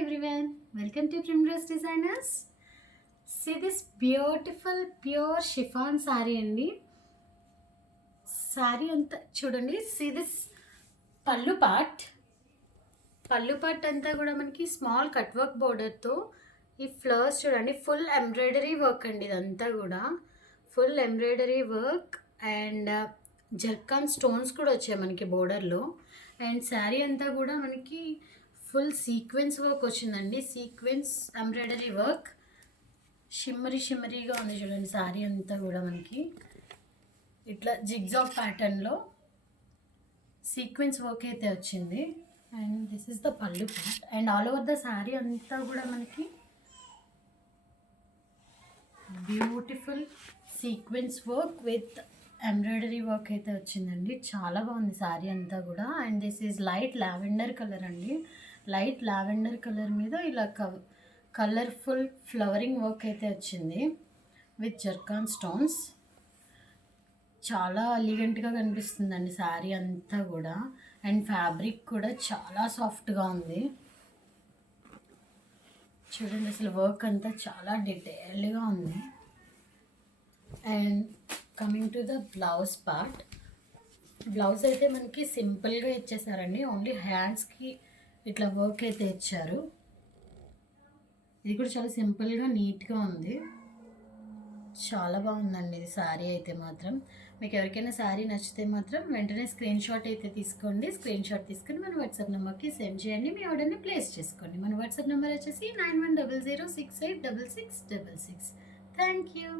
everyone, welcome to Primrose Designers. See this beautiful pure chiffon saree అండి. Sorry అంతా చూడండి. See this పళ్ళు part అంతా కూడా మనకి స్మాల్ కట్ వర్క్ బోర్డర్తో ఈ ఫ్లవర్స్ చూడండి, ఫుల్ ఎంబ్రాయిడరీ వర్క్ అండి. ఇదంతా కూడా full embroidery work and zircon stones కూడా వచ్చాయి మనకి బోర్డర్లో. అండ్ శారీ అంతా కూడా మనకి ఫుల్ సీక్వెన్స్ వర్క్ వచ్చిందండి. సీక్వెన్స్ ఎంబ్రాయిడరీ వర్క్ షిమ్మరీగా ఉంది చూడండి. శారీ అంతా కూడా మనకి ఇట్లా జిగ్జాగ్ ప్యాటర్న్లో సీక్వెన్స్ వర్క్ అయితే వచ్చింది. అండ్ దిస్ ఇస్ ద పళ్ళు part. And all over the sari అంతా కూడా మనకి beautiful sequence work with embroidery work అయితే వచ్చిందండి. చాలా బాగుంది శారీ అంతా కూడా. And this is light lavender colour అండి. లైట్ లావెండర్ కలర్ మీద ఇలా కలర్ఫుల్ ఫ్లవరింగ్ వర్క్ అయితే వచ్చింది విత్ జర్కాన్ స్టోన్స్. చాలా ఎలిగెంట్గా కనిపిస్తుందండి శారీ అంతా కూడా. అండ్ ఫ్యాబ్రిక్ కూడా చాలా సాఫ్ట్గా ఉంది చూడండి. అసలు వర్క్ అంతా చాలా డీటెయిల్డ్గా ఉంది. And coming to the blouse part, blouse అయితే మనకి సింపుల్గా ఇచ్చేసారండి. ఓన్లీ హ్యాండ్స్కి ఇట్లా వర్క్ అయితే ఇచ్చారు. ఇది కూడా చాలా సింపుల్గా నీట్గా ఉంది. చాలా బాగుందండి ఇది శారీ అయితే మాత్రం. మీకు ఎవరికైనా శారీ నచ్చితే మాత్రం వెంటనే స్క్రీన్ షాట్ అయితే తీసుకోండి. స్క్రీన్ షాట్ తీసుకొని మన వాట్సాప్ నెంబర్కి సెండ్ చేయండి. మీ ఆర్డర్ని ప్లేస్ చేసుకోండి. మన వాట్సాప్ నెంబర్ వచ్చేసి 9100686666. Thank you.